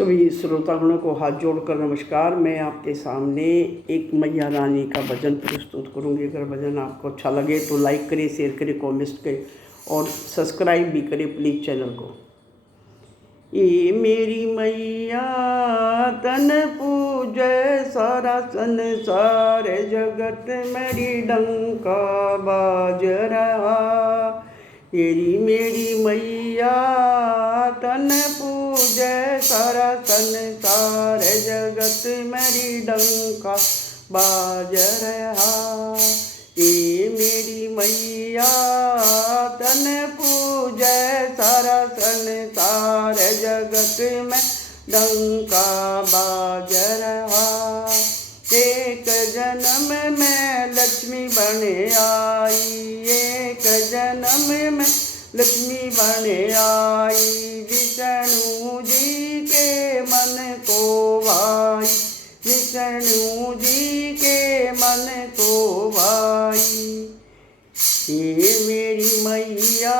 सभी श्रोतागणों को हाथ जोड़कर नमस्कार। मैं आपके सामने एक मैया रानी का भजन प्रस्तुत करूंगी। अगर भजन आपको अच्छा लगे तो लाइक करें, शेयर करें, कमेंट करें और सब्सक्राइब भी करें प्लीज़ चैनल को। ये मेरी मैया तन पूजे सारा संसार, जगत मेरी डंका बाज रहा। तेरी मेरी मैया तन पूजे सारा संसार, जगत मेरी डंका बाज रहा। ये मेरी मैया तन पूजे सारा संसार, जगत में डंका बाज रहा। एक जन्म में लक्ष्मी बने आई, एक जन्म में लक्ष्मी बने आई, विष्णु जी के मन को भाई, विष्णु जी के मन को भाई। ये मेरी मैया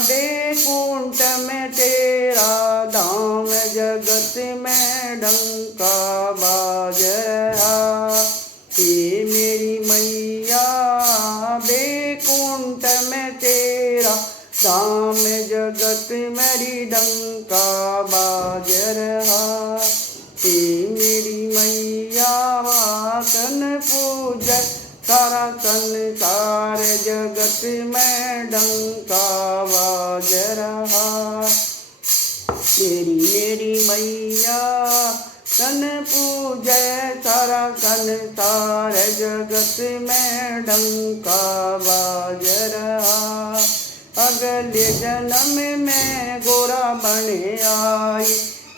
बैकुंठ में तेरा धाम, जगत में डंका बाज रहा। ये मेरी मैया बैकुंठ में तेरा धाम, जगत मेरी डंका बाज रहा। ये मेरी मैया तन पूजै सारा संसार, जगत में डंका बाज रहा। तेरी मेरी मैया तन पूजै सारा संसार, जगत में डंका बाज रहा। अगले जन्म में गोरा बने आई,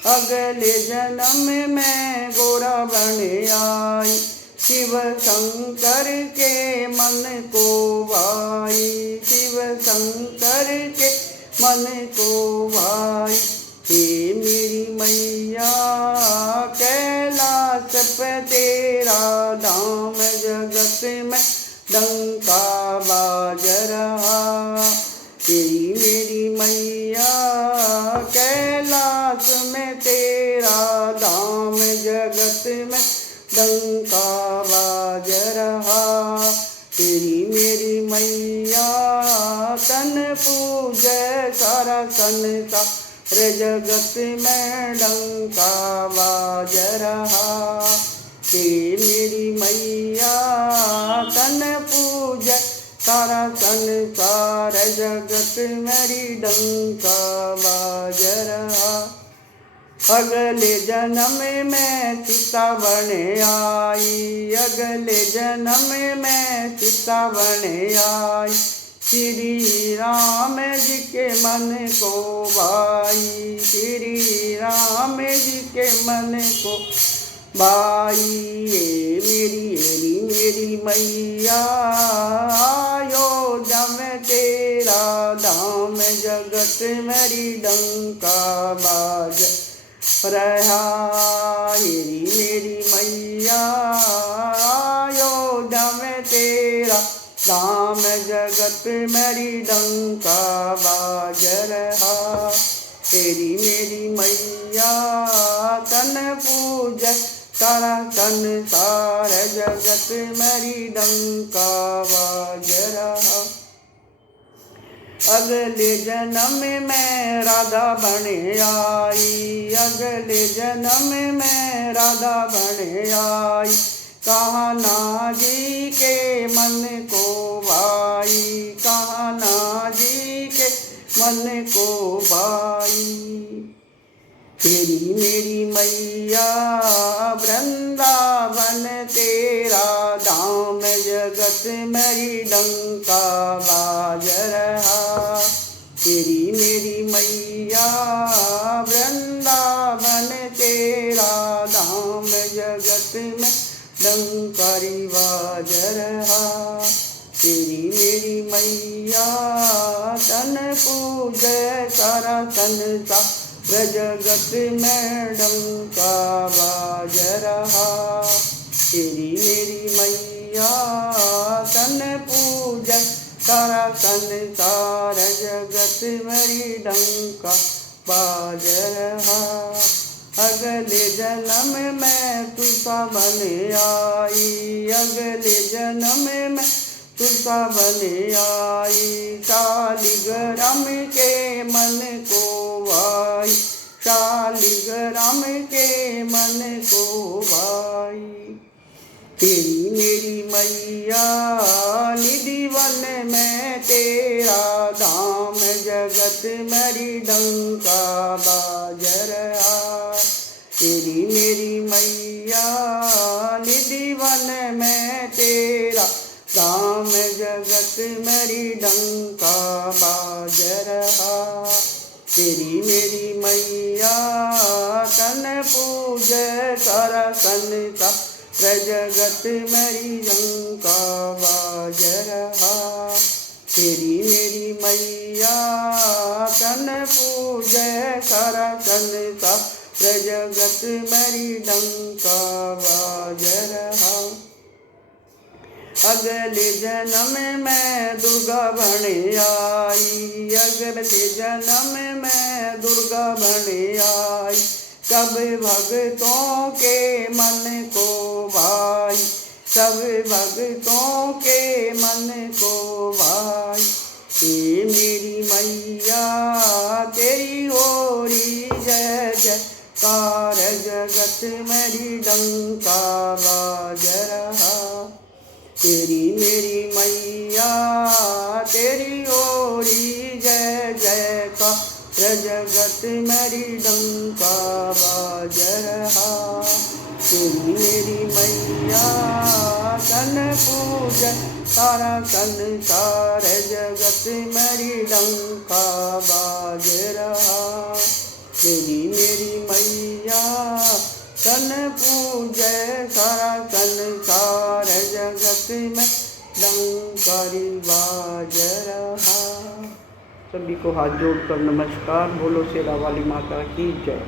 अगले जन्म में गोरा बने आई, शिव शंकर के मन को भाई, शिव शंकर के मन को भाई। हे मेरी मैया कैलाश पे तेरा धाम, जगत में डंका बाज रहा। तेरी मेरी मैया कैलाश में तेरा धाम, जगत में डंका बाज रहा। तेरी मेरी मैया तन पूजै सारा संसार, जगत में डंका बाज रहा। तेरी मेरी मैया तन पूजै सारा संसार, जगत मेरी डंका बाज रहा। अगले जन्म में सीता बने आई, अगले जन्म में सीता बने आई, श्री राम जी के मन को भाई, श्री राम जी के मन को भाई। ये मेरी मैया अयोध्या में तेरा धाम, जगत मेरी डंका बाज रहा। मेरी मैया अयोध्या में तेरा धाम, जगत मेरी डंका बाज रहा। तेरी मेरी मैया तन पूजै सारा संसार, जगत मेरी डंका बाज रहा। अगले जन्म में राधा बने आई, अगले जन्म में राधा बने आई, कान्हा जी के मन को भाई, कान्हा जी के मन को भाई। तेरी मेरी मैया वृंदावन तेरा धाम, जगत मेरी डंका बाज रहा। तेरी मेरी मैया वृंदावन तेरा धाम, जगत में डंका बाज रहा। तेरी मेरी मैया तन पूजै सारा संसार, जगत में डंका बाज रहा। तेरी मेरी मैया तन पूजै सारा संसार, जगत मेरी डंका बाज रहा। अगले जन्म में तुलसा बन आई, अगले जन्म में तुलसा बन आई। शालिग्राम के मन को भाई, शालिग्राम के मन को भाई। तेरी मेरी मैया निधि वन में तेरा धाम, जगत मेरी डंका बाज रहा। तेरी मेरी मैया निधि वन में तेरा धाम, जगत मेरी डंका बाज रहा। तेरी मेरी मैया तन पूजे सारा संसार, जगत मेरी डंका बाज रहा। तेरी मेरी मैया तन पूजे सारा संसार, जगत मेरी डंका बाज रहा। अगले जन्म में दुर्गा बन आई, अगले जन्म में दुर्गा बन आई। सब भक्तों के मन को भाई, सब भक्तों के मन को भाई। ये मेरी मैया तेरी होरी जय जयकार, जगत मेरी डंका बाज रहा। तेरी मेरी मैया तेरी होरी जय जयकार, जगत मेरी डंका बाज रहा। तेरी मेरी मैया तन पूजे सारा संसार, जगत मेरी डंका बाज रहा। तेरी मेरी मैया तन पूजे सारा संसार, जगत में डंकारी बाज रहा। सभी को हाथ जोड़कर नमस्कार। बोलो शेरा वाली माता की जय।